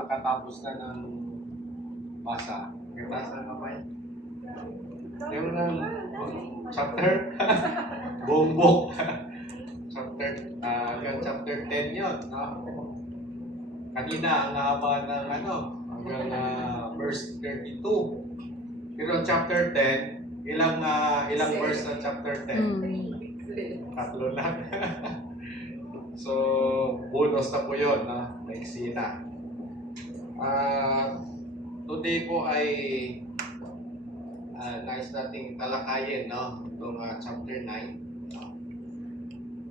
nakatapos na ng basa. Nabasa ka ba yun? Yung chapter? Buong book. Hanggang chapter 10 yun. No? Kanina, ang haba ng hanggang verse 32. Pero chapter 10, ilang verse na chapter 10? Tatlo lang. So, bonus na po yun. No? Maiksi na. Today po ay nais nating talakayin, no? Itong chapter 9.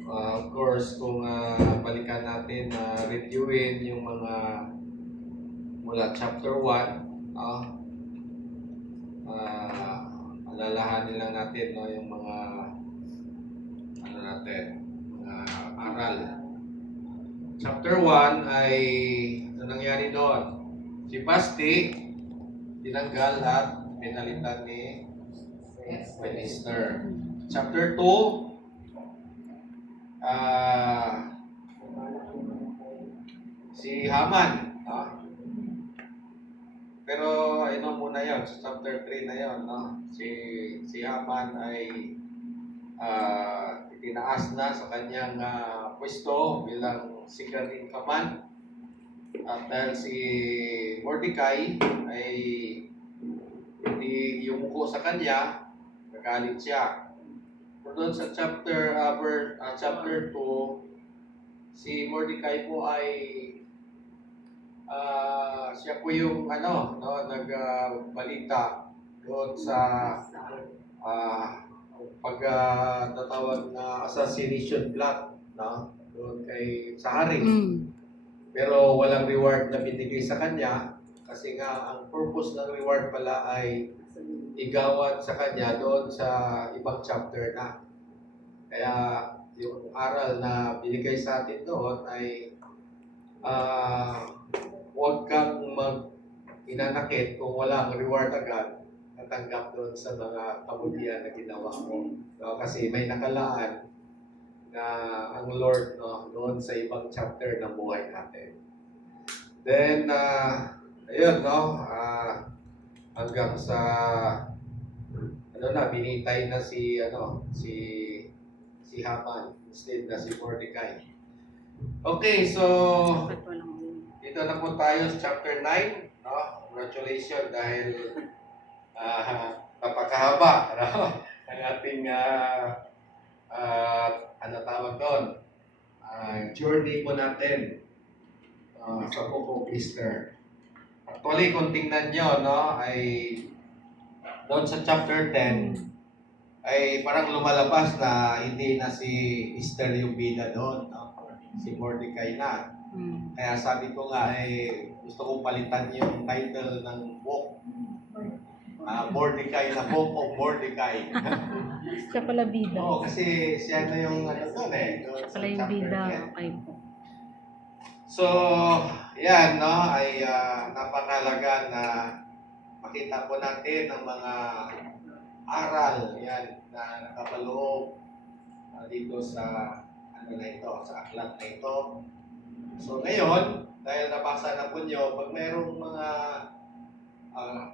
Of course, kung balikan natin, reviewin yung mga mula chapter 1, alalahanin lang natin, no, yung mga mga aral. Chapter 1 ay ano nangyari doon? Si Basti tinanggal at pinalitan ni Esther. Chapter 2, si Haman. Pero muna yon, sa chapter 3 na yon, no? Si Haman ay itinaas na sa kanyang pwesto bilang second in command. At dahil si Mordecai ay hindi yumuko sa kanya, nagalit siya. Pero doon sa chapter 2, si Mordecai po ay siya po yung nagbalita doon sa pagtatawag na assassination plot, no? Doon sa hari. Pero walang reward na binigay sa kanya kasi nga ang purpose ng reward pala ay igawad sa kanya doon sa ibang chapter na. Kaya yung aral na binigay sa atin doon ay huwag kang inanakit kung wala ang reward agad natanggap doon sa mga kabutihan na ginawa mo. No? Kasi may nakalaan na ang Lord, no, doon sa ibang chapter ng buhay natin. Then, ayun, no, hanggang sa binitay na si Haman instead na si Mordecai. Okay, so dito na po tayo sa chapter 9, no? Congratulations dahil napakahaba, no? Ang ating tawag doon, journey po natin sa Book of Esther. Actually, kung tingnan nyo, no, ay doon sa chapter 10, ay parang lumalabas na hindi na si Esther yung bida doon, no? Si Mordecai na. Kaya sabi ko nga, gusto kong palitan yung title ng book. Mordecai na Book of Mordecai. Siya pala bida. Oo, kasi siya na yung doon Siya pala yung bida. Okay po. So, yan, no, ay napakalaga na makita po natin ang mga aral yan na nakapaloob dito sa sa aklat na ito. So ngayon, dahil nabasa na po nyo, pag mayroong mga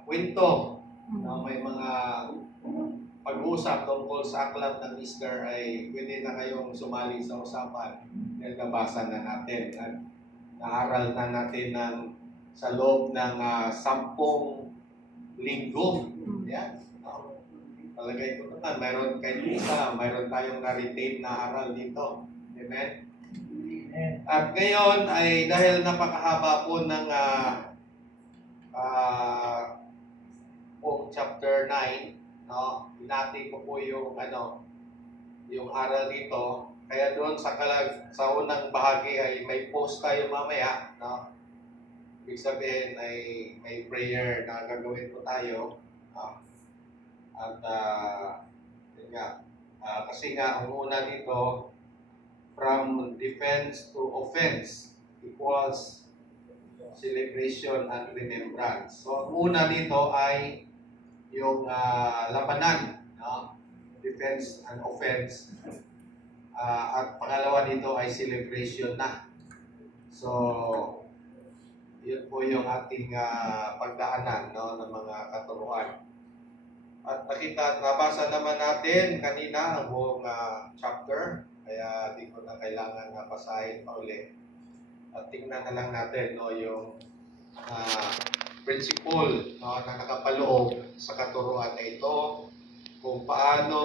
kwento na may mga pag-uusap tungkol sa aklat ng Esther ay pwede na kayong sumali sa usapan dahil nabasa na natin at naaral na natin sa loob ng 10 linggo. Yan. Palagay ko naman, mayroon tayong na-retain na aral dito. Amen? At ngayon ay dahil napakahaba po ng chapter 9, no? Binati ko po yung aral dito. Kaya doon sa unang bahagi ay may post tayo mamaya, no? Ibig sabihin ay may prayer na gagawin po tayo. At kasi nga ang una dito, from defense to offense equals celebration and remembrance. So ang una dito ay yung labanan, no? Defense and offense. At pangalawa dito ay celebration na. So Yun po yung ating pagdaanan, no, ng mga katuruan. At nabasa naman natin kanina ang buong chapter, kaya di ko na kailangan na basahin pa ulit. At tingnan na lang natin, no, yung principle, no, na nakapaloob sa katuruan na ito, kung paano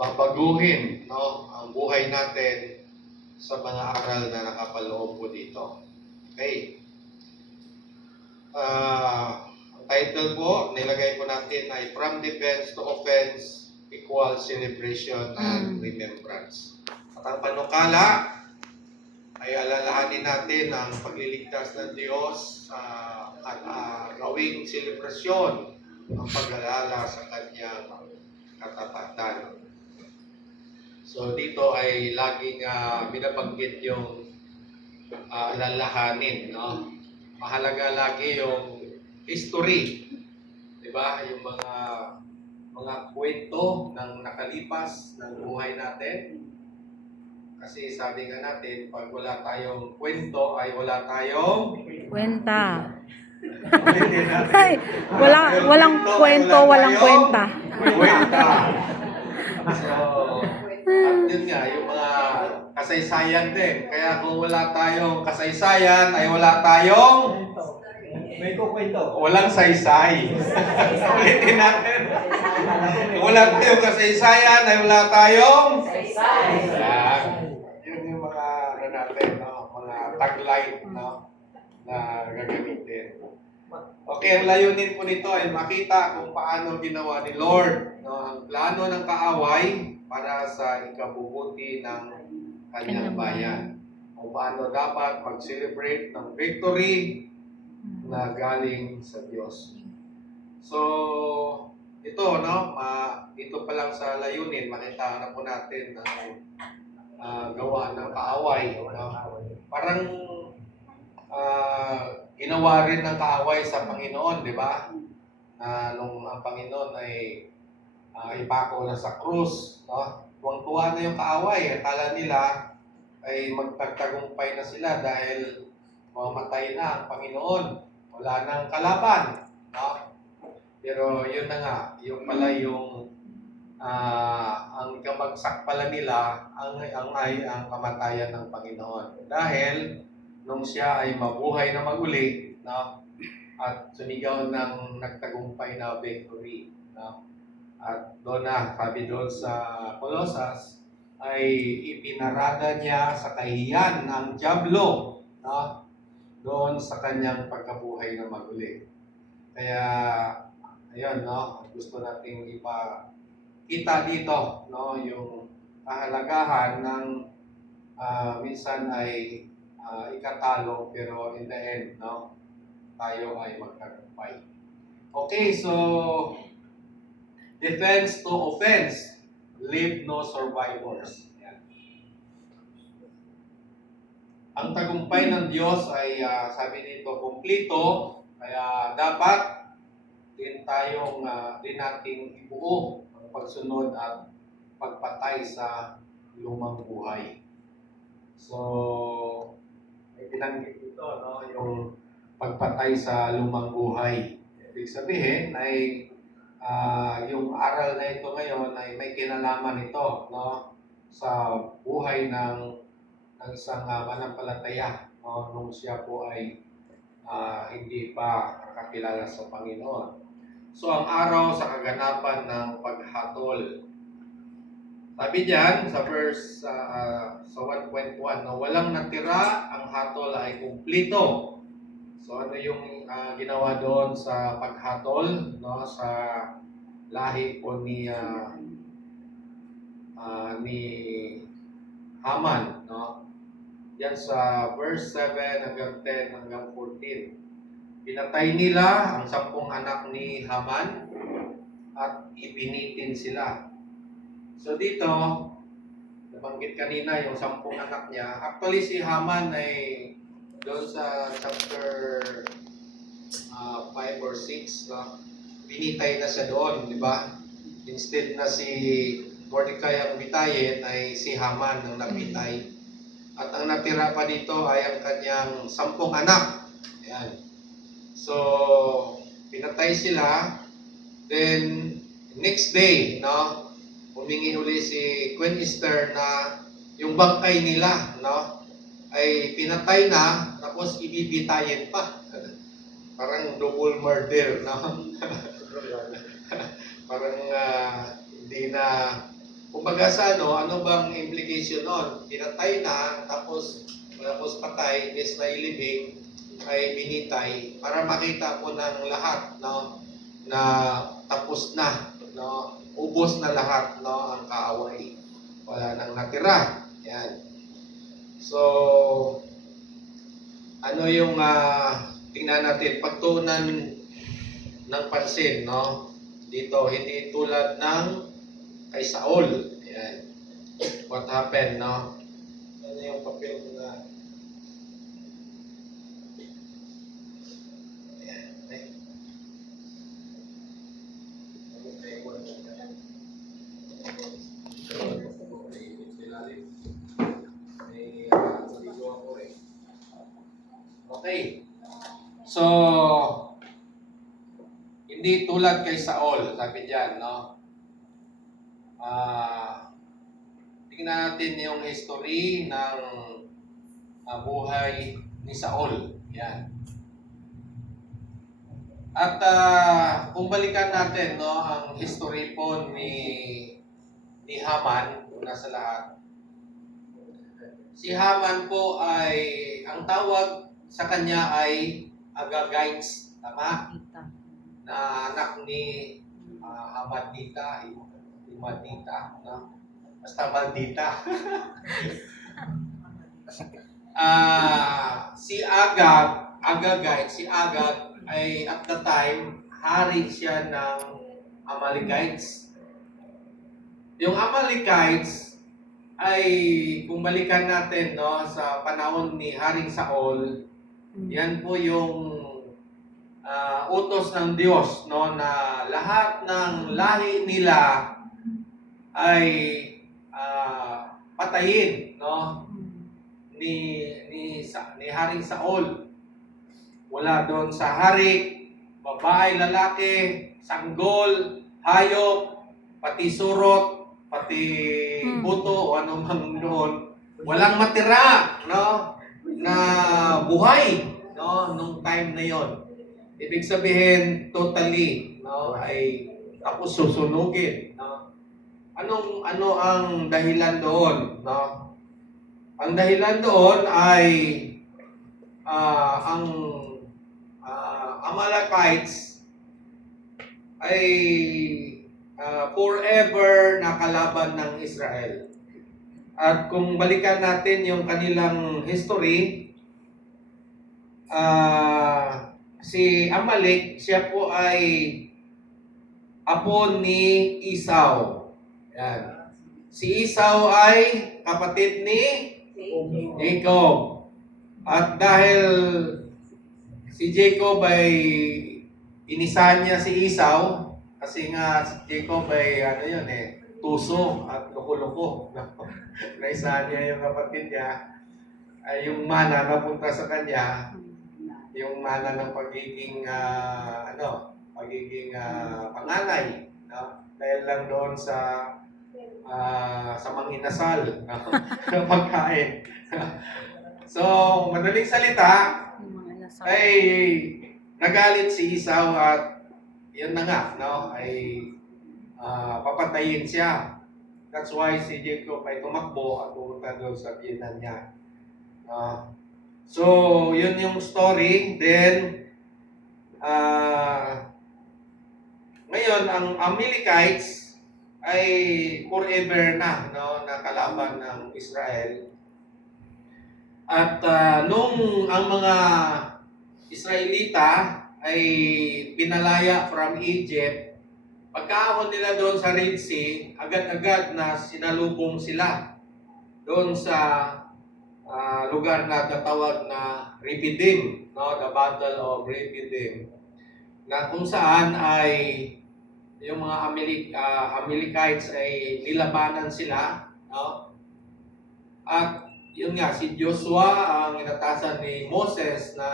babaguhin, no, ang buhay natin sa mga aral na nakapaloob po dito. Okay. Ang title po, nilagay po natin ay From Defense to Offense Equals Celebration and Remembrance. At ang panukala ay alalahanin natin ang pagliligtas ng Diyos at gawing selebrasyon ang pag-alala sa kanyang katapatan. So dito ay laging binabanggit yung alalahanin, no? Mahalaga lagi yung history, di ba? Yung mga kwento ng nakalipas ng buhay natin. Kasi sabi nga natin, pag wala tayong kwento ay wala tayong Kwenta. ulitin natin. Ay, walang kwento, walang kwenta. Kwenta. So, at yun nga, yung mga kasaysayan din. Kaya kung wala tayong kasaysayan ay wala tayong May kukwento. walang saysay. Ulitin natin. Kung wala tayong kasaysayan ay wala tayong Yan. Yun yung mga natin, no? Mga tagline, no? Na gagamitin. Okay, ang layunin po nito ay makita kung paano ginawa ni Lord, no, ang plano ng kaaway para sa ikabubuti ng kanyang bayan. Kung paano dapat mag-celebrate ng victory na galing sa Diyos. So, ito, no, ito pa lang sa layunin, makita na po natin ang gawa ng kaaway. No? Parang ginawa rin ng kaaway sa Panginoon, di ba? Nung ang Panginoon ay ipako na sa krus, no? Tuwang-tuwa na yung kaaway. Akala nila ay magtagtagumpay na sila dahil mamatay na ang Panginoon. Wala nang kalaban, no? Pero yun na nga, yung pala yung ang kamagsak pala nila ang kamatayan ng Panginoon. Dahil nung siya ay mabuhay na maguli, no? At sumigaw ng nagtagumpay na victory, no? At doon na, sabi doon sa Colossus, ay ipinarada niya sa kahiyan ng dyablo, no? Doon sa kanyang pagkabuhay na maguli. Kaya, ayun, no? Gusto nating ipakita dito, no? Yung kahalagahan ng minsan ay ikatalo, pero in the end, no? Tayo ay magtagumpay. Okay, so defense to offense, leave no survivors. Yan. Ang tagumpay ng Diyos ay sabi dito kumplito, kaya dapat din nating ibuo ang pagsunod at pagpatay sa lumang buhay. So, may binanggit ito, no, yung pagpatay sa lumang buhay. Ibig sabihin ay yung aral na ito ngayon ay may kinalaman ito, no, sa buhay ng isang manampalataya, no, nung siya po ay hindi pa kakilala sa Panginoon. So ang araw sa kaganapan ng paghatol. Sabi diyan sa verse sa 1.1, no, walang natira, ang hatol ay kumplito. So ano yung ginawa doon sa paghatol, no, sa lahi po ni Haman, no? Yan sa verse 7 hanggang 10 hanggang 14. Pinatay nila ang 10 anak ni Haman at ipinitin sila. So dito, nabanggit kanina yung 10 anak niya. Actually si Haman ay doon sa chapter 5 or 6, no? Pinitay na siya doon, di ba? Instead na si Mordecai ang bitayin, ay si Haman ang napitay. At ang natira pa dito ay ang kanyang 10 anak. Ayan. So, pinatay sila. Then, next day, no, humingi uli si Queen Esther na yung bangkay nila, no, ay pinatay na, tapos ibibitayin pa. Parang double murder, no? Parang hindi na, kumbaga sa ano bang implication nun? Pinatay na, tapos patay, is na ilibing, ay binitay, para makita po ng lahat, no, na tapos na, no, ubos na lahat, no, ang kaaway. Wala nang natira. Yan. So, ano yung tingnan natin, pagtunan ng pansin, no? Dito, hindi tulad ng kay Saul. Yan. What happened, no? Ano yung papel na... Ayan. Okay. So, hindi tulad kay Saul, sabi diyan, no? Tingnan natin yung history ng buhay ni Saul. Yan. At kung balikan natin, no, ang history po ni Haman, una sa lahat. Si Haman po ay, ang tawag sa kanya ay Agagites, tama? Na anak ni Hamadita, Imadita, no? Basta Maldita. Si Agagite, si Agag ay at the time, hari siya ng Amalekites. Yung Amalekites ay, kung balikan natin, no, sa panahon ni Haring Saul, yan po yung utos ng Diyos, no, na lahat ng lahi nila ay patayin, no, ni Haring Saul. Wala doon sa hari, babae, lalaki, sanggol, hayop, pati surot, pati buto o ano mang doon. Walang matira, no, na buhay, no, nung time na yon. Ibig sabihin, totally, no, ay tapos susunugin, no. Ano ang dahilan doon, no? Ang dahilan doon ay ang Amalekites ay forever nakalaban ng Israel. At kung balikan natin yung kanilang history, si Amalek, siya po ay apo ni Esau. Yan. Si Esau ay kapatid ni Jacob. At dahil si Jacob ay inisahan niya si Esau, kasi nga si Jacob ay tuso at loko-loko. Naisahan niya yung kapatid niya, ay yung mana na punta sa kanya, yung mana ng pagiging panganay, no? Dahil lang doon sa manginasal, no? ng pagkain. So, madaling salita, ay nagalit si Esau at yun na nga, no, ay papatayin siya. That's why si Jacob ay tumakbo at pumunta doon sa biyenan niya. So, yun yung story. Then, ngayon, ang Amalekites ay forever na, no, na kalaban ng Israel. At nung ang mga Israelita ay pinalaya from Egypt, pagkaahon nila doon sa Red Sea, agad-agad na sinalubong sila doon sa lugar na tatawag na Rephidim, no, the Battle of Rephidim, na kung saan ay yung mga Amalekites ay nilabanan sila, no? At yun nga, si Joshua ang inatasan ni Moses na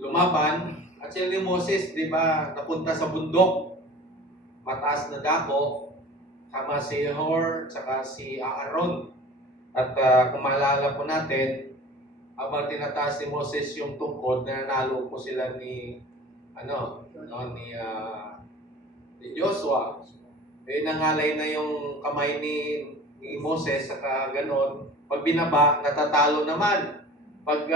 lumaban. At siya ni Moses, di ba, napunta sa bundok, mataas na dako, kama si Hor, saka si Aaron. At kung maalala po natin, habang tinataas ni Moses yung tungkod, nanalo po sila ni ni Joshua. Nangalay na yung kamay ni Moses, saka ganon. Pag binaba, natatalo naman. Pag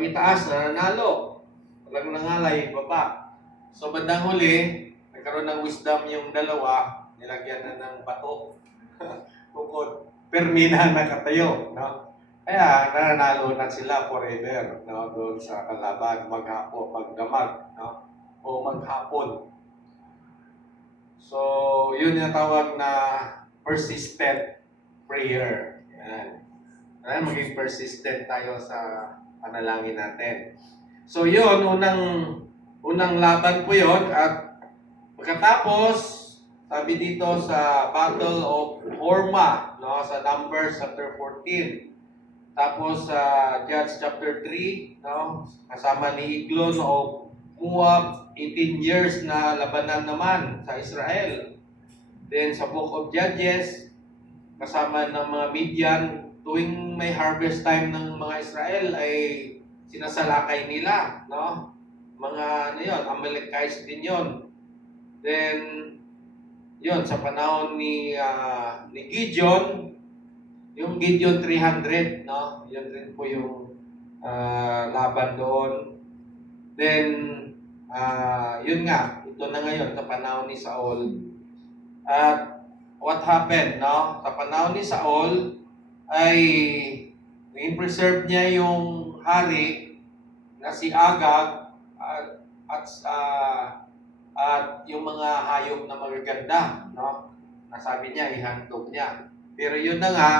itaas, nanalo. Pag nangalay, baba. So bandang huli, nagkaroon ng wisdom yung dalawa, nilagyan na ng bato. Tungkod, permina nakatayo. No? Kaya nananalo na sila forever, no? Doon sa kalaban, maghapon, magdamag, no? O maghapon. So, yun yung tawag na persistent prayer. Yan. Kaya maging persistent tayo sa panalangin natin. So, yun, unang laban po yun. At pagkatapos, sabi dito sa Battle of Hormah, no, sa Numbers chapter 14. Tapos sa Judges chapter 3, no, kasama ni Eglon of Moab, 18 years na labanan naman sa Israel. Then sa Book of Judges, kasama ng mga Midian, tuwing may harvest time ng mga Israel ay sinasalakay nila, no? Mga yun, Amalekites din yun. Then yun, sa panahon ni Gideon, yung Gideon 300, no? Yun rin po yung laban doon. Then, yun nga, ito na ngayon sa panahon ni Saul. At what happened, no? Sa panahon ni Saul, ay i-preserve niya yung hari na si Agag at yung mga hayop na magaganda, no? Nasabi niya, ihantog niya. Pero yun na nga,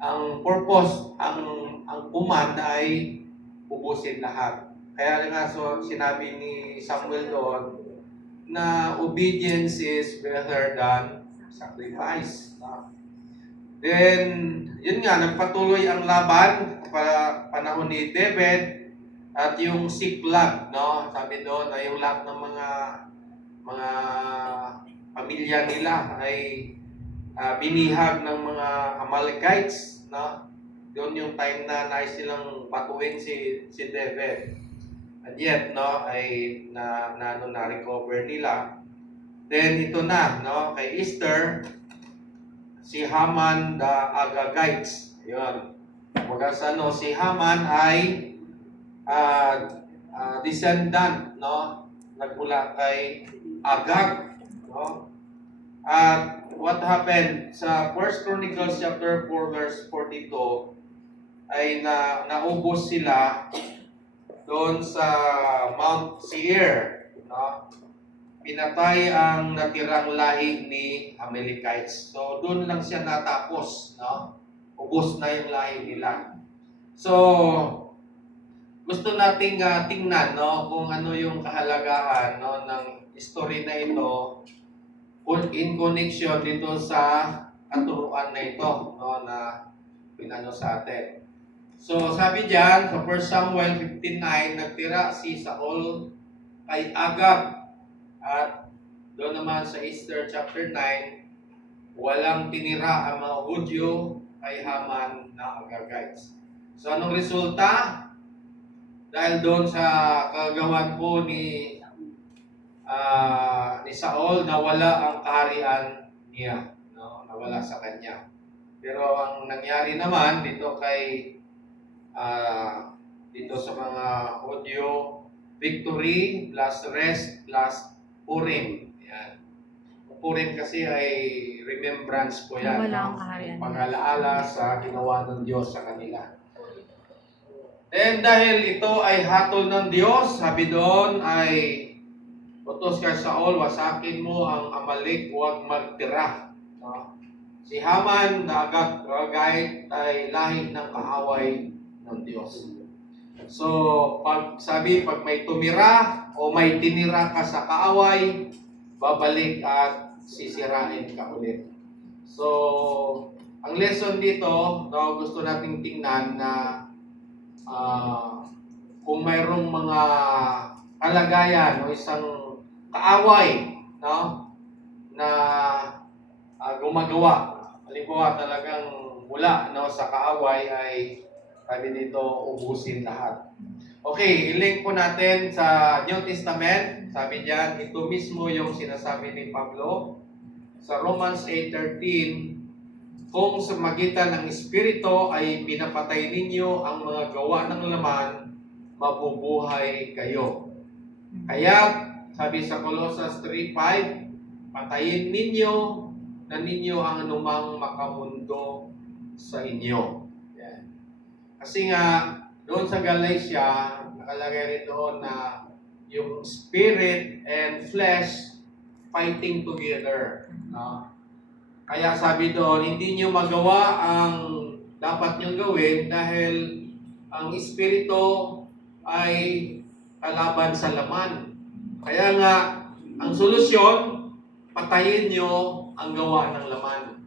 ang purpose, ang command ay ubusin lahat. Kaya nga sinabi ni Samuel doon na obedience is better than sacrifice. No? Then, yun nga, nagpatuloy ang laban para panahon ni David at yung Siklag, no? Sabi doon ay yung lahat ng mga pamilya nila ay binihag ng mga Amalekites, no? Doon yung time na nais silang patuwin si David. And yet, no, ay na-recover nila. Then ito na, no, kay Esther, si Haman the Agagites. Yun. Kumbaga si Haman ay descendant, no, nagmula kay Agag, no? At what happened sa 1 Chronicles chapter 4 verse 42 ay naubos sila doon sa Mount Seir, no? Pinatay ang natirang lahi ni Amalekites. So doon lang siya natapos, no? Ubos na yung lahi nila. So gusto nating tingnan, no, kung ano yung kahalagahan, no, ng story na ito in connection dito sa katuruan na ito, no, na pinano sa atin. So sabi diyan sa 1 Samuel 15:9, nagtira si Saul kay Agag, at doon naman sa Esther chapter 9, walang tinira ang mga Hudyo kay Haman na Agagites. So anong resulta? Dahil doon sa kagawan po ni Saul, nawala ang kaharian niya, no? Nawala sa kanya. Pero ang nangyari naman dito kay dito sa mga Hudyo, victory plus rest plus Purim. Yan. Purim kasi ay remembrance po yan. Nawala ang kaharian niya. Pag-alaala sa ginawa ng Diyos sa kanila. Then dahil ito ay hatol ng Diyos, sabi doon ay utos kay Saul, wasakin mo ang Amalek, huwag magtira. No? Si Haman na Agagite ay lahi ng kaaway ng Diyos. So, pag may tumira o may tinira ka sa kaaway, babalik at sisirain ka ulit. So, Ang lesson dito, no, gusto nating tingnan na kung mayroong mga kalagayan o isang kaaway, no, na gumagawa. Halimbawa talagang mula, no, sa kaaway ay sabi dito ubusin lahat. Okay, i-link po natin sa New Testament. Sabi diyan, ito mismo yung sinasabi ni Pablo sa Romans 8:13. Kung sa magitan ng Espiritu ay pinapatay ninyo ang mga gawa ng laman, mabubuhay kayo. Kaya, sabi sa Colossus 3:5, patayin ninyo na ninyo ang anumang makamundo sa inyo. Yan. Kasi nga, doon sa Galatia, nakalagay rin doon na yung spirit and flesh fighting together. No? Kaya sabi doon, hindi nyo magawa ang dapat nyo gawin dahil ang espiritu ay kalaban sa laman. Kaya nga, ang solusyon, patayin nyo ang gawa ng laman.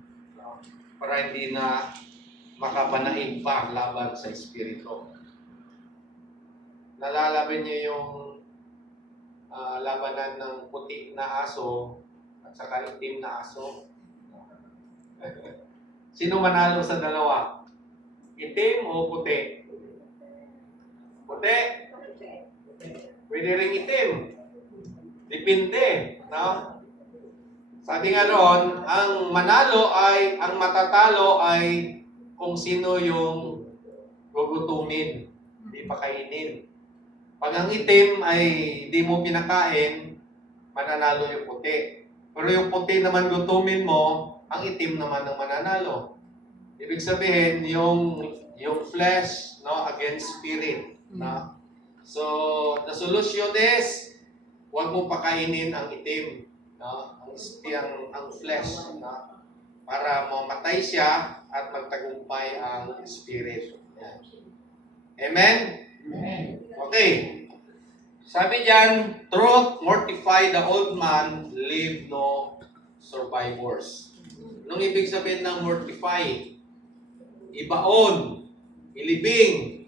Para hindi na makapanaig pa laban sa espiritu. Nalalaban nyo yung labanan ng puti na aso at saka itim na aso. Sino manalo sa dalawa? Itim o puti? Puti? Pwede rin itim. Depende, no? Sabi nga doon, ang matatalo ay kung sino yung gugutumin, hindi pakainin. Pag ang itim ay hindi mo pinakain, mananalo yung puti. Pero yung puti naman gutumin mo, ang itim naman ang mananalo. Ibig sabihin, yung flesh, no, against spirit. No? So, the solution is, huwag mo pakainin ang itim, no? ang flesh, no? Para mamatay siya at magtagumpay ang spirit. Yan. Amen? Okay. Sabi diyan, truth mortify the old man, leave no survivors. Anong ibig sabihin ng mortify? Ibaon, ilibing,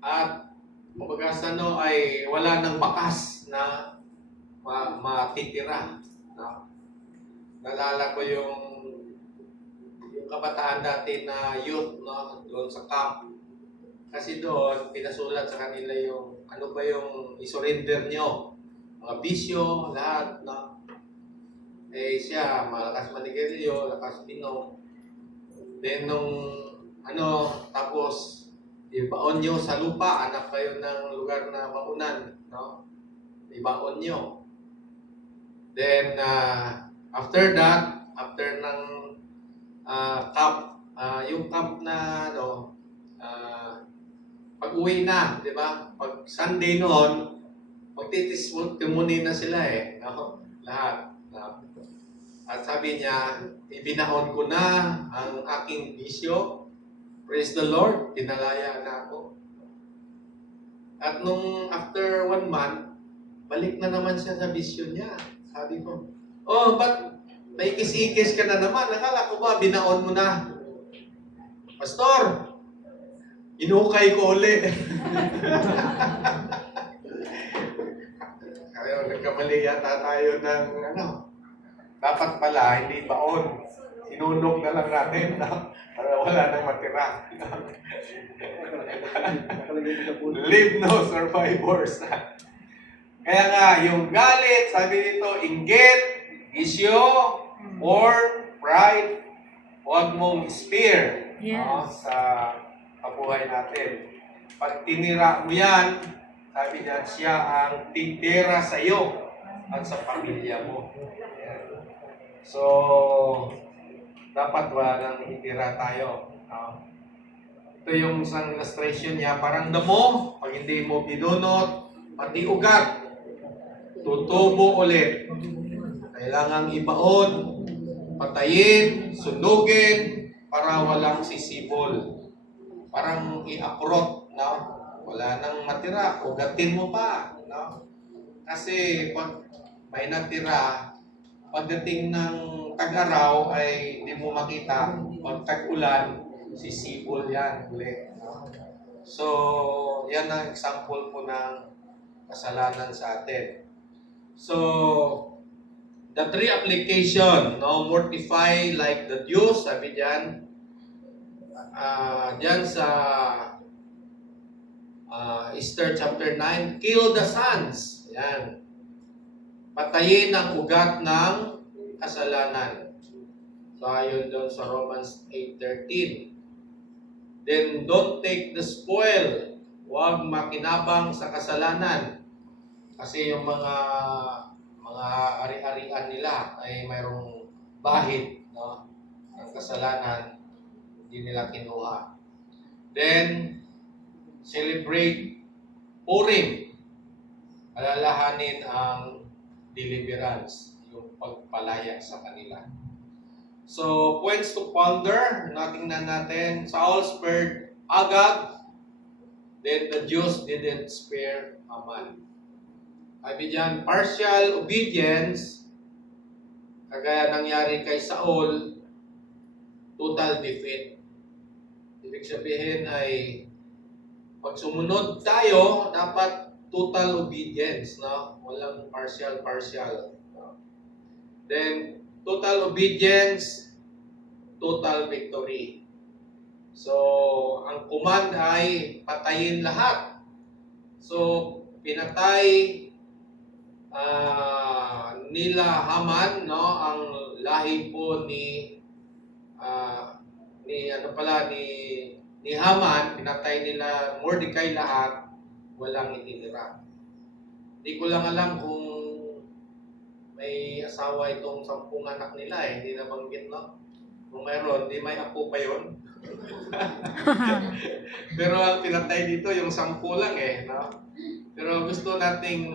at kumbaga ay wala ng bakas na matitira. No? Nalala ko yung kabataan dati na youth, no, doon sa camp. Kasi doon, pinasulat sa kanila yung ano ba yung isurrender nyo. Mga bisyo, lahat. No? Eh siya, malakas manigarilyo, lakas minom. Then tapos, ibaon nyo sa lupa, anak kayo ng lugar na maunan. No? Ibaon nyo. Then, after that, after ng camp, yung camp na, pag-uwi na, di ba? Pag Sunday noon, magtitismuni na sila no? Lahat. No? At sabi niya, ibinahon ko na ang aking bisyo. Praise the Lord, pinalaya na ako. At nung after 1 month, balik na naman siya sa bisyo niya. Sabi ko, oh, ba't may ikis-ikis ka na naman? Nakala ko ba, binaon mo na? Pastor, inukay ko ulit. Kaya nagkamali yata tayo ng dapat pala, hindi baon. Sinunog na lang natin, no? Para wala nang matira. Leave no survivors. Kaya nga, yung galit, sabi dito, inggit, isyo, or pride, huwag mong spear. Yes. No? Sa kabuhay natin. Pag tinira mo yan, sabi niya, siya ang titira sa iyo at sa pamilya mo. So, dapat walang itira tayo. Ito yung isang illustration niya, parang damo, pag hindi mo binunot, pati ugat, tutubo ulit. Kailangang ibaon, patayin, sunugin, para walang sisibol. Parang iakrot, no? Wala nang matira, ugatin mo pa, no? Kasi pag may natira, pagdating ng kung tag-araw ay hindi mo makita, pag tag-ulan, sisibol yan uli. No? So, yan ang example po ng kasalanan sa atin. So, the three application, no, mortify like the Diyos, sabi diyan, diyan sa Esther chapter 9, kill the sons. Yan. Patayin ang ugat ng kasalanan. So, ayon doon sa Romans 8:13. Then, don't take the spoil. Huwag makinabang sa kasalanan. Kasi yung mga ari-arian nila ay mayroong bahid, no, ng kasalanan, hindi nila kinuha. Then, celebrate Purim. Alalahanin ang deliverance, yung pagpalaya sa kanila. So, points to ponder. Natingnan natin. Saul spared Agag. Then the Jews didn't spare Haman. Sabi diyan, partial obedience, kagaya nangyari kay Saul, total defeat. Ibig sabihin ay, pag sumunod tayo, dapat total obedience, no? Walang partial. No? Then, total obedience, total victory. So, ang command ay patayin lahat. So, pinatay nila Haman, no, ang lahi po ni Haman, pinatay nila Mordecai lahat, walang itinira. Hindi ko lang alam kung may asawa itong 10 anak nila hindi na banggit, no? Kung mayroon, di may apo pa yun. Pero ang pinatay dito yung 10 lang no? Pero gusto nating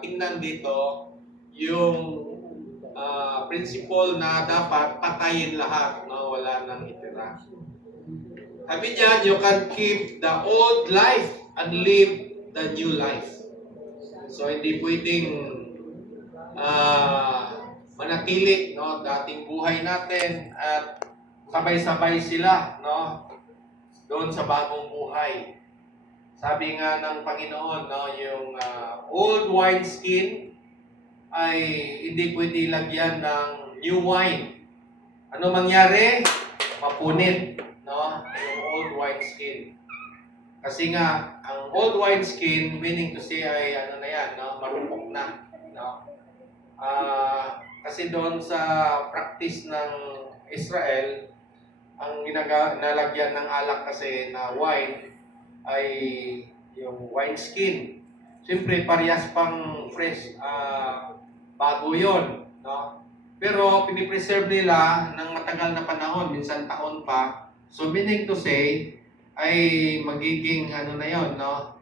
tingnan dito yung principle na dapat patayin lahat, no? Wala nang itira. Sabi niyan, you can keep the old life and live the new life. So hindi pwedeng manatili, no, dating buhay natin at sabay-sabay sila, no, doon sa bagong buhay. Sabi nga ng Panginoon, no, yung old wine skin ay hindi pwede lagyan ng new wine. Ano mangyari? Mapunit, no, yung old wine skin. Kasi nga, ang old wine skin, meaning to say ay ano na yan, no, marupok na, no. Kasi doon sa practice ng Israel, ang nalagyan ng alak kasi na wine ay yung wine skin. Siyempre, parehas pang fresh, bago yun, no? Pero pinipreserve nila ng matagal na panahon, minsan taon pa. So meaning to say, ay magiging ano na yun, no?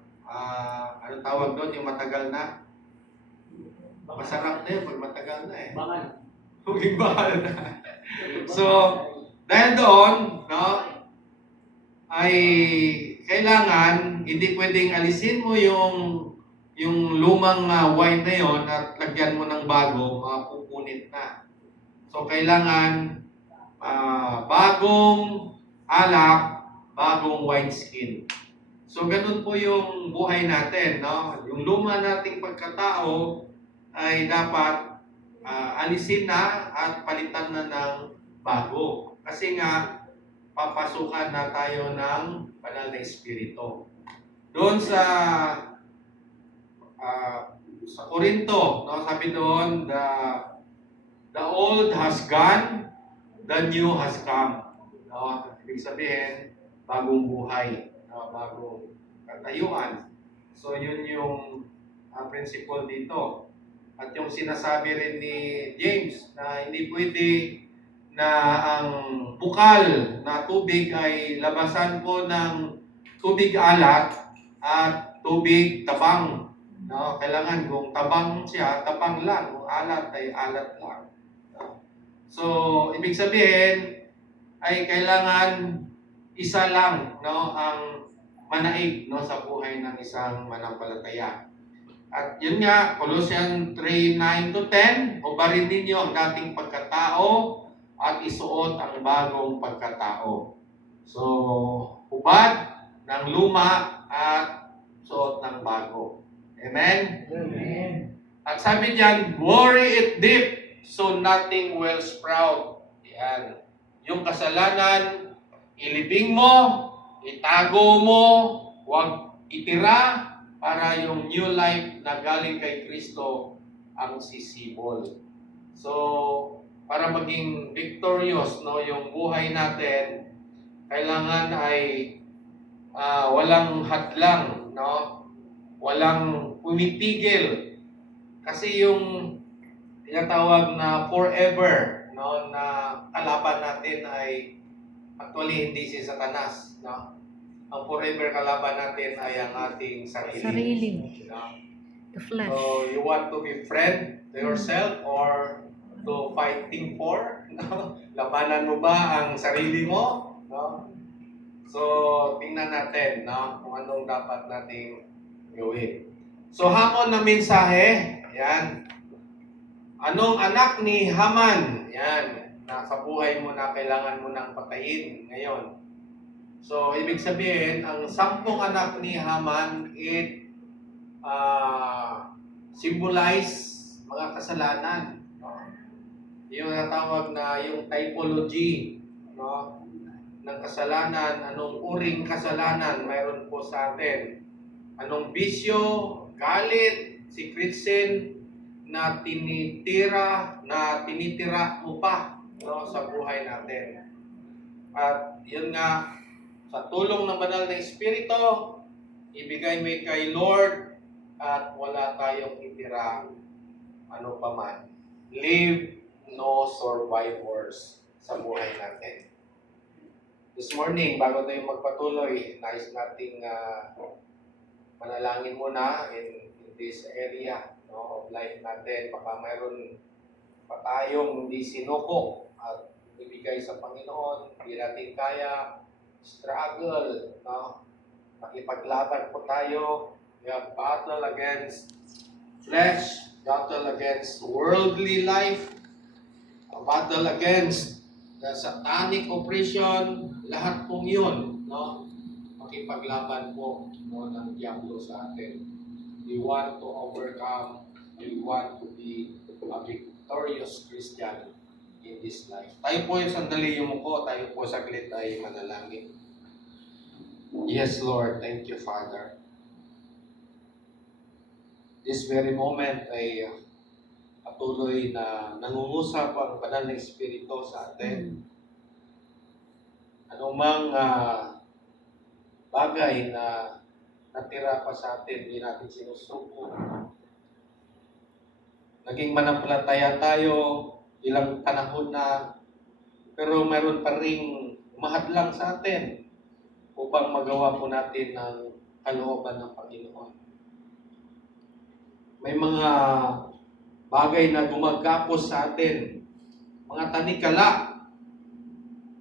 Ano tawag doon, yung matagal na? Masarap na yun pag matagal na Bangal. Maging bahal na. So, dahil doon, no, ay kailangan, hindi pwedeng alisin mo yung lumang wine na yon at lagyan mo ng bago, pupunit na. So, kailangan bagong alak, bagong wineskin. So, ganun po yung buhay natin, no? Yung luma nating pagkatao ay dapat alisin na at palitan na ng bago. Kasi nga, papasukan na tayo ng banal na espiritu. Doon sa Korinto, no, sabi doon, the old has gone, the new has come. No? Ibig sabihin, bagong buhay, no? Bagong katayuan. So yun yung principle dito. At yung sinasabi rin ni James na hindi pwede na ang bukal na tubig ay labasan ko ng tubig alat at tubig tabang. No? Kailangan kung tabang siya, tabang lang. Kung alat ay alat lang. No? So, ibig sabihin ay kailangan isa lang, no, ang manaig, no, sa buhay ng isang manampalataya. At yun nga, Colossians 3:9 to 10, hubarin ninyo ang dating pagkatao at isuot ang bagong pagkatao. So, hubad ng luma at suot ng bago. Amen? Amen. At sabi diyan, bury it deep so nothing will sprout. Yan. Yung kasalanan, ilibing mo, itago mo, huwag itira para yung new life na galing kay Kristo ang sisibol. So, para maging victorious, no, yung buhay natin, kailangan ay walang hadlang, no? Walang pumitigil. Kasi yung tinatawag na forever, no, na kalaban natin ay actually hindi si Satanas, no? Ang forever kalaban natin ay ang ating sarili. Sarili. No? The flesh. So, you want to be friend to yourself or to fighting for? No? Labanan mo ba ang sarili mo? No? So, tingnan natin, no, kung anong dapat nating gawin. So, hamon na mensahe, yan. Anong anak ni Haman? Yan. Nasa buhay mo na kailangan mo nang patayin ngayon. So, ibig sabihin, ang 10 anak ni Haman, it symbolize mga kasalanan. No? Yung natawag na yung typology, no, ng kasalanan, anong uring kasalanan mayroon po sa atin. Anong bisyo, galit, secret sin na tinitira mo pa, no, sa buhay natin. At yun nga, sa tulong ng banal na Espiritu, ibigay mo kay Lord at wala tayong itira ano pa man. Leave no survivors sa buhay natin. This morning, bago tayo magpatuloy, nais nating manalangin muna in this area, no, of life natin. Baka mayroon pa tayong hindi sinuko at ibigay sa Panginoon, hindi natin kaya, struggle, no? Nakipaglaban po tayo. We have battle against flesh, battle against worldly life, a battle against the satanic oppression, lahat pong yun, no? Makipaglaban po, no, ng diablo sa atin. We want to overcome, we want to be a victorious Christian in this life. Tayo po yung sandali yumuko, tayo po saglit ay manalangin. Yes, Lord. Thank you, Father. This very moment ay patuloy na nangungusap ang banal na Espiritu sa atin. Anumang bagay na natira pa sa atin, hindi natin sinusuko. Naging manampalataya tayo ilang panahon na, pero meron pa ring umahadlang sa atin upang magawa po natin ng kalooban ng Panginoon. May mga bagay na gumagapos sa atin, mga tanikala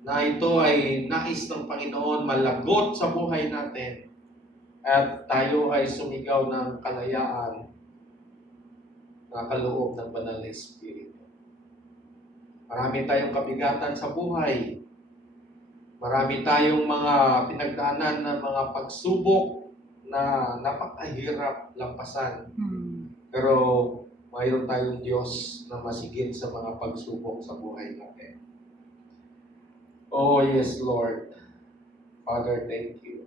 na ito ay nais ng Panginoon malagot sa buhay natin at tayo ay sumigaw ng kalayaan na kaloob ng banal na Espiritu. Marami tayong kabigatan sa buhay. Marami tayong mga pinagdaanan ng mga pagsubok na napakahirap lampasan. Pero mayroon tayong Diyos na masigit sa mga pagsubok sa buhay natin. Oh yes, Lord. Father, thank you.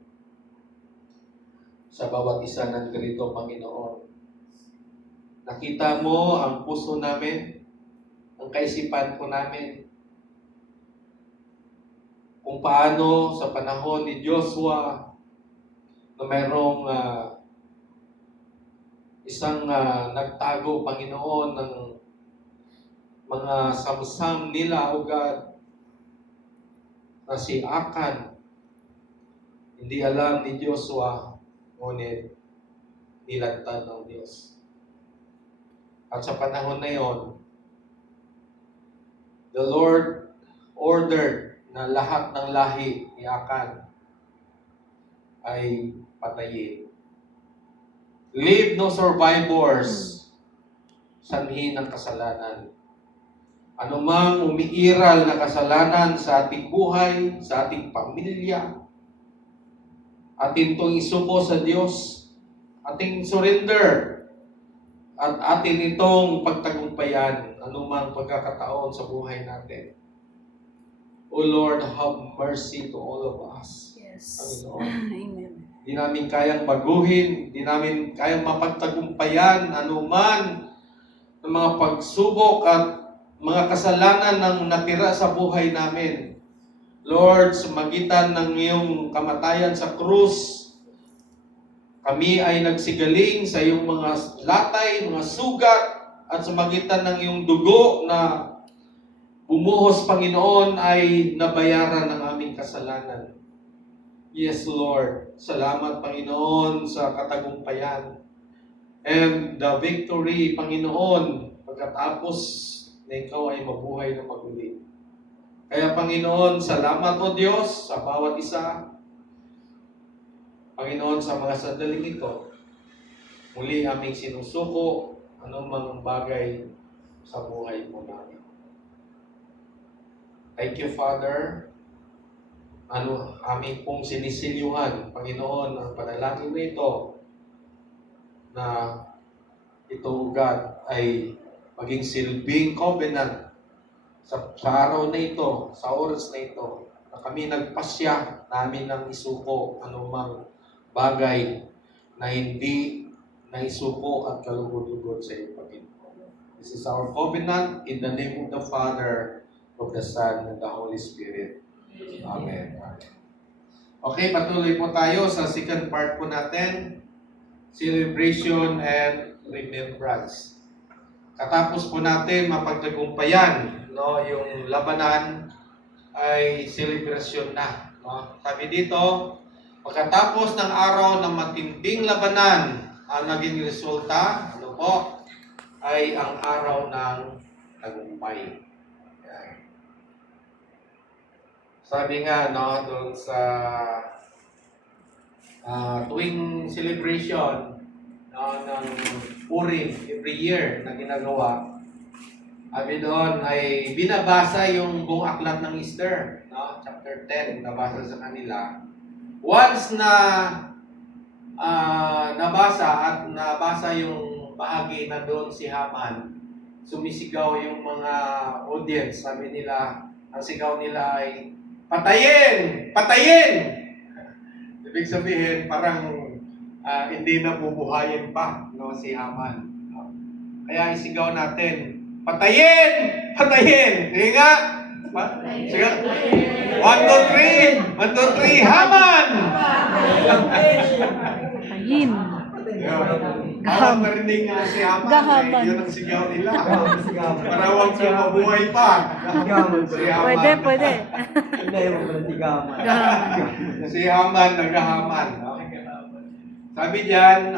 Sa bawat isa nandito, Panginoon, nakita mo ang puso namin, ang kaisipan po namin, kung paano sa panahon ni Joshua na mayroong isang nagtago, Panginoon, ng mga samsam nila, O God, na si Akan. Hindi alam ni Joshua, ngunit nilantad ng Diyos. At sa panahon na yon, the Lord ordered na lahat ng lahi ni Akan ay patayin. Leave no survivors. Sanhi ng kasalanan. Anumang umiiral na kasalanan sa ating buhay, sa ating pamilya, atin itong isuko sa Diyos, ating surrender, at atin itong pagtagumpayan, anumang pagkakataon sa buhay natin. O Lord, have mercy to all of us. Yes. Panginoon. Amen. Di namin kayang baguhin, di namin kayang mapagtagumpayan anuman ng mga pagsubok at mga kasalanan ng natira sa buhay namin. Lord, sa magitan ng iyong kamatayan sa krus, kami ay nagsigaling sa iyong mga latay, mga sugat, at sa magitan ng iyong dugo na bumuhos, Panginoon, ay nabayaran ng aming kasalanan. Yes, Lord. Salamat, Panginoon, sa katagumpayan. And the victory, Panginoon, pagkatapos na ikaw ay mabuhay na maguli. Kaya, Panginoon, salamat o Diyos sa bawat isa. Panginoon, sa mga sandaling ito, muli aming sinusuko anumang bagay sa buhay mo namin. Thank you, Father. Aming pong sinisilyuhan, Panginoon, ang panalangin na ito na ito, God, ay maging silbing covenant sa araw na ito, sa oras na ito, na kami nagpasya namin ng isuko anumang bagay na hindi naisuko at kalugod-lugod sa iyo, Panginoon. This is our covenant in the name of the Father, of the Son, and the Holy Spirit. Amen. Okay, patuloy po tayo sa second part po natin, celebration and remembrance. Katapos po natin mapagtagumpayan, no, yung labanan ay celebration na. No? Sabi dito, pagkatapos ng araw ng matinding labanan, ang naging resulta, ano po, ay ang araw ng tagumpay. Yan. Sabi nga, no, doon sa tuwing celebration, no, ng Purim, every year na ginagawa, sabi doon ay binabasa yung buong aklat ng Easter, no? Chapter 10, nabasa sa kanila. Once na nabasa yung bahagi na doon si Haman, sumisigaw yung mga audience. Sabi nila, ang sigaw nila ay, patayin! Patayin! Ibig sabihin, parang hindi na bubuhayin pa, no, si Haman. Kaya isigaw natin, patayin! Patayin! Sige nga! Sige. 1, 2, 3! 1, 2, 3! Haman! Patayin. Parang narinig nga si Haman. Gahaman. Yun ang sigaw nila. Para huwag siya mabuhay pa. Si Haman. Pwede. Si Haman, naghahaman. No? Sabi diyan,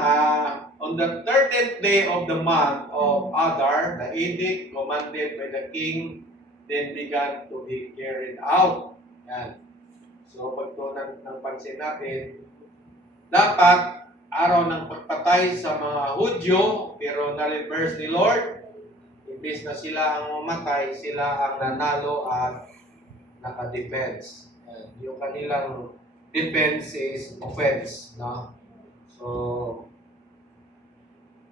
on the 13th day of the month of Adar, the edict commanded by the king then began to be carried out. Yan. So, pagtunan ng pansin natin, dapat araw ng pagpatay sa mga Hudyo, pero na-reverse ni Lord, imbes na sila ang mamatay, sila ang nanalo at naka-defense. Yung kanilang defense is offense. No? So,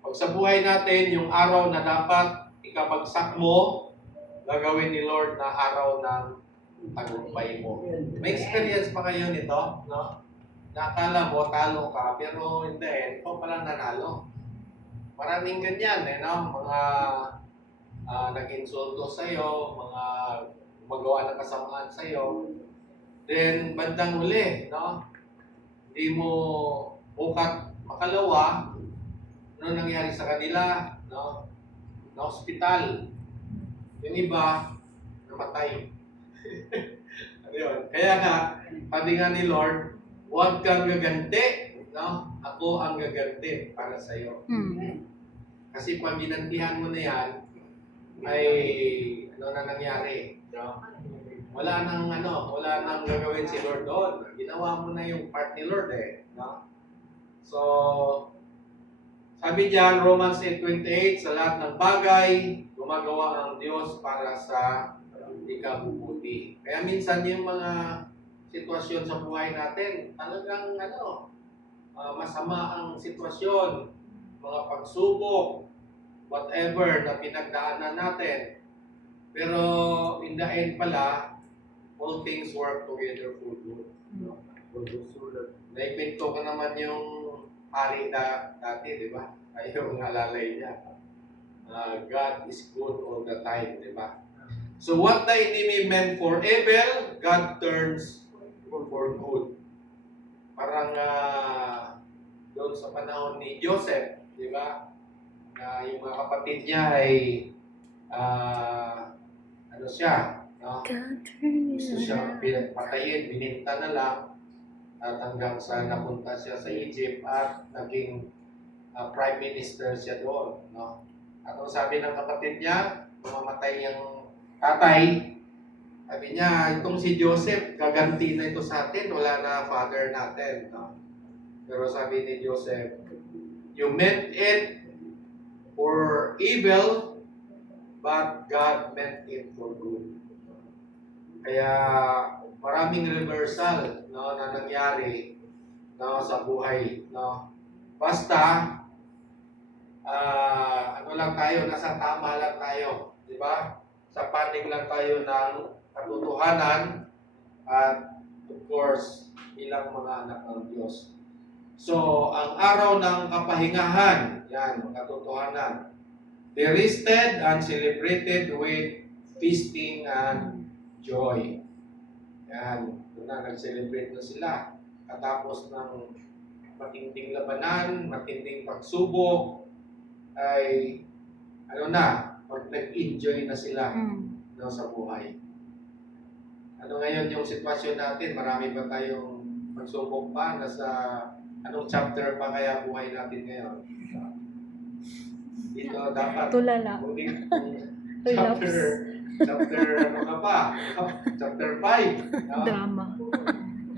pag sa buhay natin, yung araw na dapat ikabagsak mo, gagawin ni Lord na araw ng tagumpay mo. May experience pa kayo nito? No? Nakala mo, talo ka, pero hindi, ikaw pala nanalo. Maraming ganyan, no? Mga nag-insulto sa'yo, mga magawa ng kasamaan sa'yo. Then, bandang huli, no? Hindi mo bukat makalawa, ano nangyari sa kanila, no? Na hospital. Yung iba, namatay. Ayun. Kaya nga, sabi nga ni Lord, huwag kang gaganti, no? Ako ang gaganti para sa iyo. Kasi pag ginantihan mo na yan, ay ano na nangyari, no? Wala nang gagawin si Lord doon. Ginawa mo na yung part ni Lord no? So, Sabi diyan, Romans 8:28, sa lahat ng bagay, gumagawa ang Diyos para sa ikabubuti. Kaya minsan yung mga sitwasyon sa buhay natin, talagang masama ang sitwasyon, mga pagsubok, whatever na pinagdaanan natin. Pero in the end pala, all things work together for good. Naibento ko naman yung hari na dati, di ba? Ay yung alalay niya. God is good all the time, di ba? So what the enemy meant for evil, God turns for good. Parang doon sa panahon ni Joseph, di ba? Yung mga kapatid niya ay siya, no? Gusto siya patayin, bininta na lang at hanggang sa napunta siya sa Egypt at naging prime minister siya doon, no? At ang sabi ng kapatid niya, mamatay yung tatay, sabi niya, itong si Joseph, gaganti na ito sa atin, wala na father natin, no? Pero sabi ni Joseph, you meant it for evil, but God meant it for good. Kaya maraming reversal, no, na nangyari, no, sa buhay, no. Basta lang tayo, nasa tama lang tayo, di ba? Sa panig lang tayo ng katotohanan at of course bilang mga anak ng Diyos. So, ang araw ng kapahingahan, yan, katotohanan. They rested and celebrated with feasting and joy. Yan, doon na, nag-celebrate na sila. Katapos ng matinding labanan, matinding pagsubok, ay, nag-enjoy na sila sa buhay. Ano ngayon yung sitwasyon natin? Marami ba tayong pagsubok pa? Nasa anong chapter pa kaya buhay natin ngayon? Dito dapat Tulala. chapter ano ka pa? Chapter 5. No? Drama.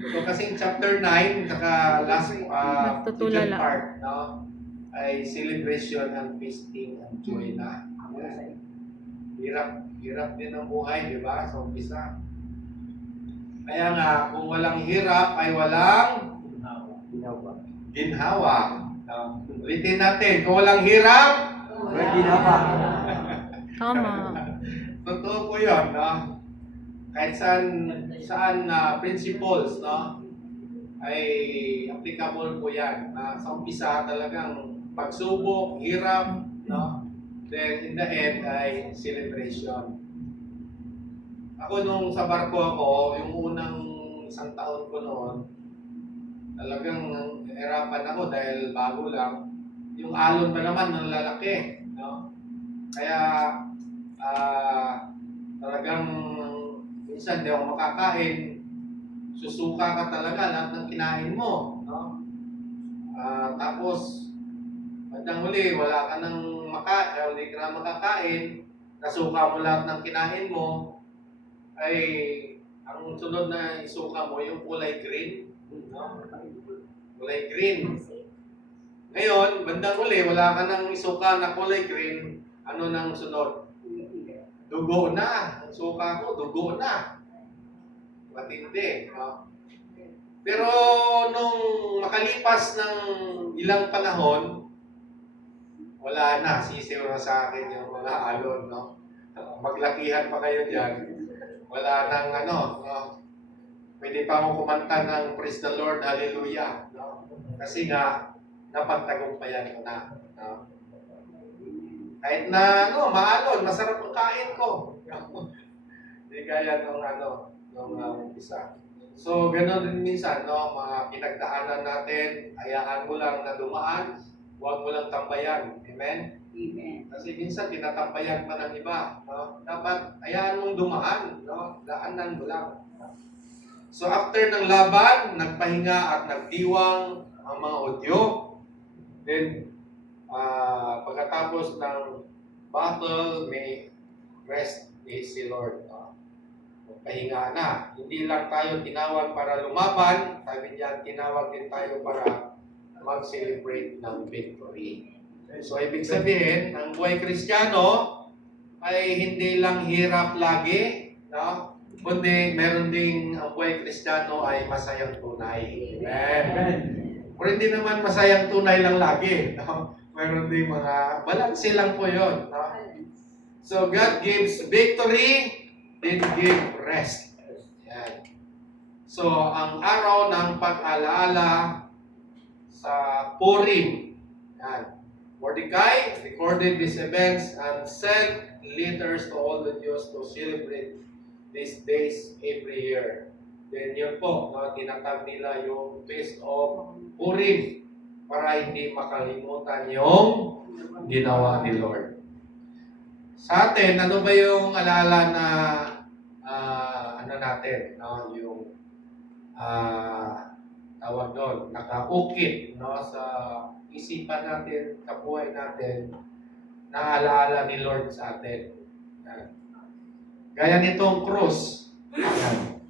So kasing chapter 9, saka last second part, no? Ay celebration and feasting and joy na. Hirap din ang buhay, di ba? Sa umpisa. Kaya nga, kung walang hirap ay walang ginhawa. Ulitin natin, kung walang hirap, Walang ginhawa. Tama. Totoo po yun, no? Kahit saan principles, no? Ay applicable po yan. Sa umpisa talagang pagsubok, hirap, no? Then in the end ay celebration. Ako nung sa barko ako, yung unang isang taon ko noon, talagang nahirapan ako dahil bago lang. Yung alon pa naman ng lalaki, no? Kaya talagang minsan di ako makakain, susuka ka talaga lahat ng kinain mo, no? Tapos bandang huli wala ka nang hindi ka na makakain, nasuka mo lahat ng kinain mo, ay ang sunod na isuka mo yung kulay green, no? Kulay green. Ngayon, bandang huli wala ka nang isuka na kulay green, ano nang sunod? Dugo na. Ang suka ko, dugo na. Matindi. No? Pero nung makalipas ng ilang panahon, wala na. Sisiw na sa akin yung mga alon. No? Maglakihan pa kayo dyan. Wala nang no? Pwede pa akong kumanta ng Praise the Lord, Hallelujah. No? Kasi nga, napagtagumpayan ko na. No? Kahit na maalon, masarap ang kain ko. Hindi kaya nung umpisa. So, gano'n din minsan, mga pinagdaanan natin, hayaan mo lang na dumaan, huwag mo lang tambayan. Amen? Amen. Kasi minsan, tinatambayan pa ng iba. No? Dapat, hayaan mong dumaan. No? Daanan mo lang. So, after ng laban, nagpahinga at nagdiwang ang mga udyo. Then, pagkatapos ng battle, may rest is si Lord. Pahinga na. Hindi lang tayo tinawag para lumaban, sabi niya, tinawag din tayo para mag-celebrate ng victory. So, ibig sabihin, ang buhay Kristiyano ay hindi lang hirap lagi, no? Kundi meron ding ang buhay Kristiyano ay masayang tunay. Amen. Amen. Pero hindi naman masayang tunay lang lagi, no? Meron ding mga balanse lang po yun, no? So, God gives victory, then give rest. Yan. So, ang araw ng pag-alaala sa Purim, yan. Mordecai recorded these events and sent letters to all the Jews to celebrate these days every year. Then yun po, no, tinatag nila yung Feast of Purim para hindi makalimutan yung ginawa ni Lord. Sa atin, ano ba yung alaala na ano natin, no, yung tawag doon, nakaukit, no, sa isipan natin, sa buhay natin, na alaala ni Lord sa atin. Yan. Gaya nitong cross. Yan.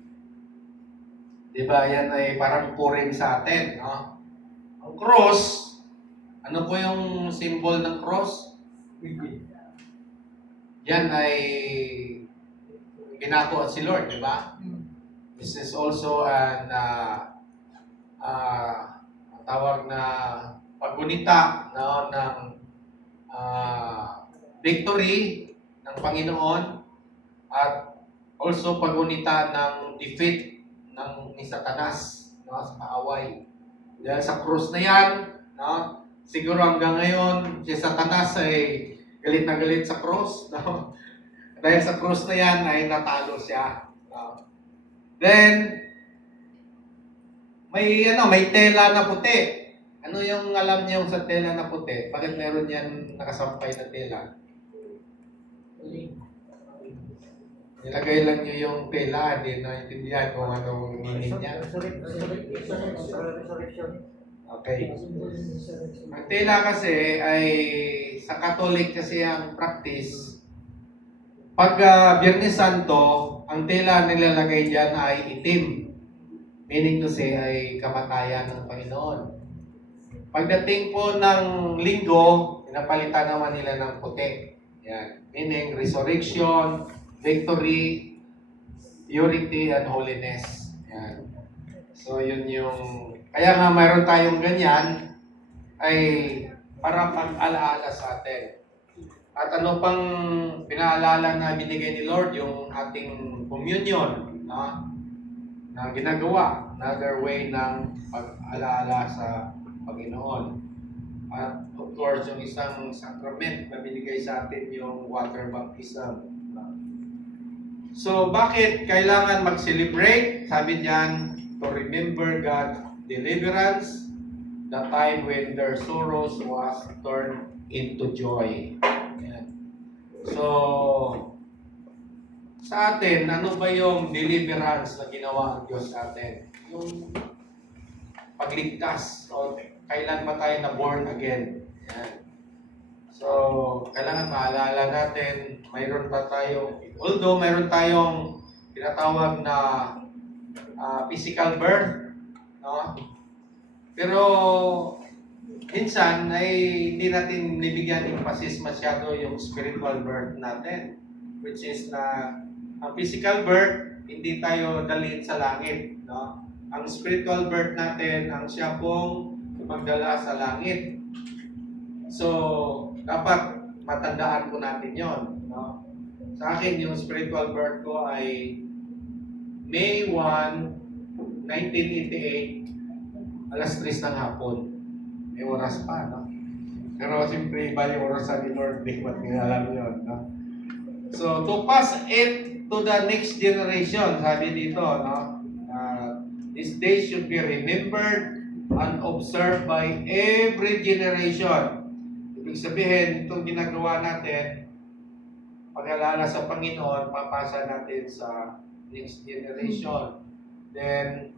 Diba, yan ay parang puring sa atin, no? Ang cross, ano po yung symbol ng cross? Yan ay ginako si Lord, di ba? This is also an tawag na paggunita, no, ng victory ng Panginoon at also paggunita ng defeat ni Satanas, no, sa kaaway. Dahil sa krus na yan, no, siguro hanggang ngayon si Satanas ay galit na galit sa krus, no? Dahil sa krus na yan ay natalo siya. No? Then may tela na puti. Ano yung alam niyo sa tela na puti? Bakit meron yan nakasampay na tela? Nilagay lang niyo yung tela, hindi naintindihan kung anong meaning niya. Okay. Ang tela kasi ay sa Catholic kasi ang practice. Pag Biyernes Santo, ang tela nilalagay diyan ay itim. Meaning to say ay kamatayan ng Panginoon. Pagdating po ng Linggo, pinapalitan naman nila ng puti. Yan. Meaning resurrection, victory, purity, and holiness. Yan. So yun yung... Kaya nga mayroon tayong ganyan ay para pang-alaala sa atin. At ano pang pinaalala na binigay ni Lord, yung ating communion, no? Na ginagawa, another way ng pag-alaala sa Panginoon. At of course, yung isang sacrament na binigay sa atin yung water baptism. So, bakit kailangan mag-celebrate? Sabi diyan, to remember God's deliverance, the time when their sorrows was turned into joy. Ayan. So, sa atin, ano ba yung deliverance na ginawa ng Diyos sa atin? Yung pagligtas. So, kailan ba tayo na born again? Yan. So, kailangan maalala natin, mayroon pa tayong, although mayroon tayong tinatawag na physical birth, no? Pero, minsan ay hindi natin nibigyan emphasis masyado yung spiritual birth natin, which is na ang physical birth, hindi tayo dalhin sa langit, no? Ang spiritual birth natin, ang siya pong magdala sa langit. So, dapat matandaan po natin yon, no? Sa akin, yung spiritual birth ko ay May 1, 1988, alas 3 ng hapon. May oras pa, no? Pero siyempre, iba yung orasan ni Lord, di ba't alam yun, no? So, to pass it to the next generation, sabi dito, no? This day should be remembered and observed by every generation. Ibig sabihin, itong ginagawa natin, pag-alala sa Panginoon, papasa natin sa next generation. Then,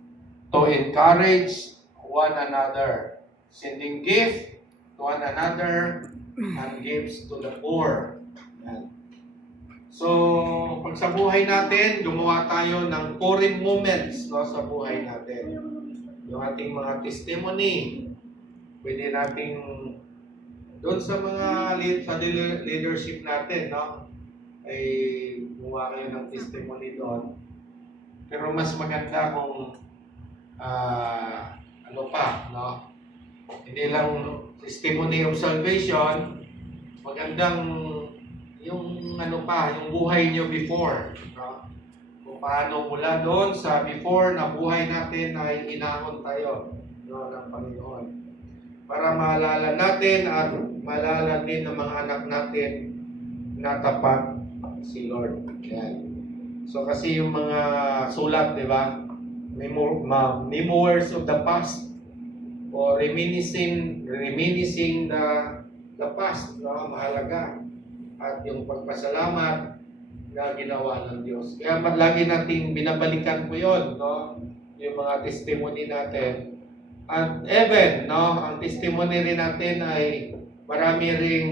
to encourage one another, sending gift to one another and gifts to the poor. Yan. So, pag sa buhay natin, gumawa tayo ng pouring moments, no, sa buhay natin. Yung ating mga testimony, pwede nating doon sa mga leadership natin, no? Ay gumawa kayo ng testimony doon. Pero mas maganda kung ano pa, no? Hindi lang testimony of salvation, magandang yung ano pa, yung buhay nyo before, no? Kung paano mula doon sa before na buhay natin ay inahon tayo, no, ng Panginoon. Para maalala natin at maalala din ng mga anak natin na tapat si Lord. Yan. So kasi yung mga sulat, di ba? Memoirs of the past or reminiscing the past, no? Mahalaga. At yung pagpasalamat na ginawa ng Diyos. Kaya lagi nating binabalikan po yun, no? Yung mga testimony natin. At even, no, ang testimony rin natin ay marami ring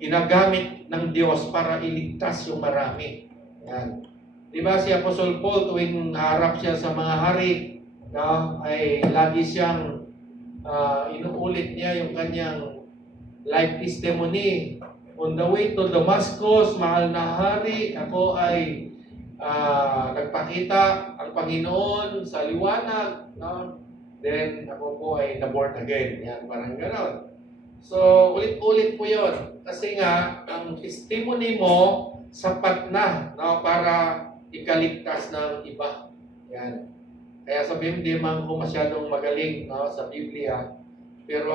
ginagamit ng Diyos para iligtas yung marami. Yan. Di ba si Apostle Paul tuwing harap siya sa mga hari, no, ay lagi siyang inuulit niya yung kanyang life testimony. On the way to Damascus, mahal na hari, ako ay nagpakita ang Panginoon sa liwanag, no? Then ako po ay na-born again. Yan, parang gano'n. So, ulit-ulit po yun. Kasi nga, ang testimony mo, sapat na, no? Para ikaligtas ng iba. Yan. Kaya sabihin, hindi man ko masyadong magaling, no, sa Biblia. Pero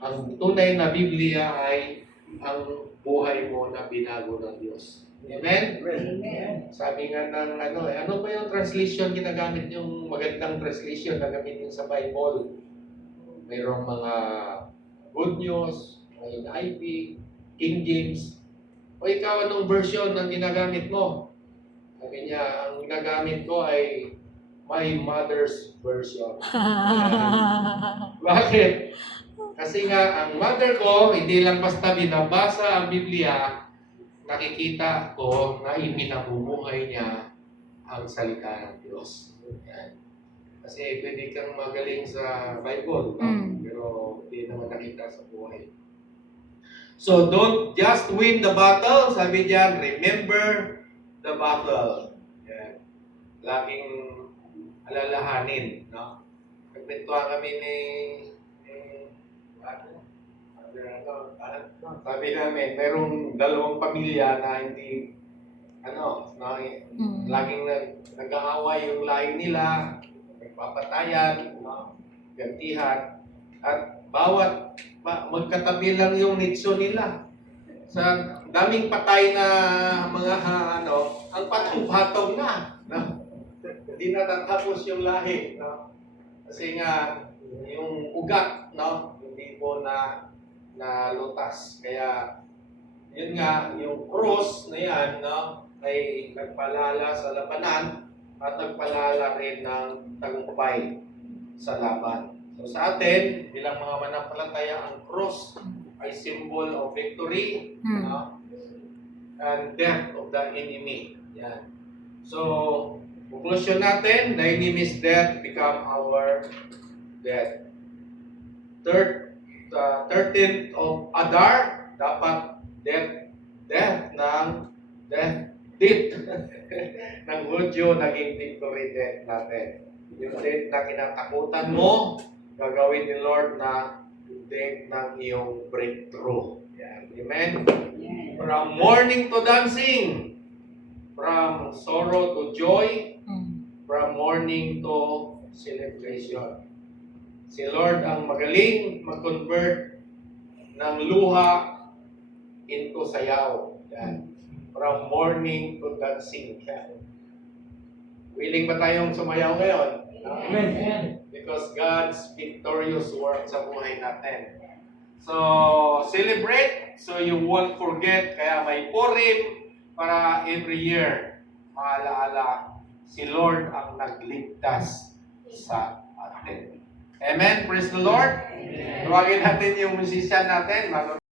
ang tunay na Biblia ay ang buhay mo na binago ng Diyos. Amen? Amen. Sabi nga ng ano ba yung translation ginagamit, yung magandang translation na gamitin sa Bible? Mayroong mga Good News, may NIV, King James. O ikaw, anong version ang ginagamit mo? Sabi niya, ang ginagamit ko ay my mother's version. Bakit? Kasi nga, ang mother ko, hindi lang basta binabasa ang Biblia, nakikita ko na ipinabubuhay niya ang salita ng Diyos. Yan. Kasi pwede kang magaling sa Bible, no? Pero hindi naman nakita sa buhay. So, don't just win the battle. Sabi diyan, remember the battle. Yan. Laging alalahanin, no? Nagkwentuhan kami ni sabi namin, merong dalawang pamilya na hindi, laging nag-aaway yung lahi nila, nagpapatayan, gantihan, at bawat magkatabi lang yung nitso nila. Sa daming patay na mga ang patong-patong na, no? Hindi natatapos yung lahi, no? Kasi nga, yung ugat, no? Hindi po na lutas. Kaya, yun nga, yung cross na yan, no, ay nagpalala sa labanan at nagpalala rin ng tagumpay sa laban. So sa atin, bilang mga manampalataya, ang cross ay symbol of victory, no, and death of the enemy. Yan. So, conclusion natin, the enemy's death become our death. 13th of Adar, dapat death ng Hudyo, naging victory death natin. Yung death na kinatakutan mo, gagawin ni Lord na death ng iyong breakthrough. Yan. Amen? From mourning to dancing, from sorrow to joy, from mourning to celebration. Si Lord ang magaling mag-convert ng luha into sayaw. Yan. From mourning to dancing. Yan. Willing ba tayong sumayaw ngayon? Amen. Because God's victorious work sa buhay natin. So, celebrate so you won't forget. Kaya may Purim para every year maalaala si Lord ang nagligtas sa atin. Amen. Praise the Lord. Tuwagin natin yung musician natin.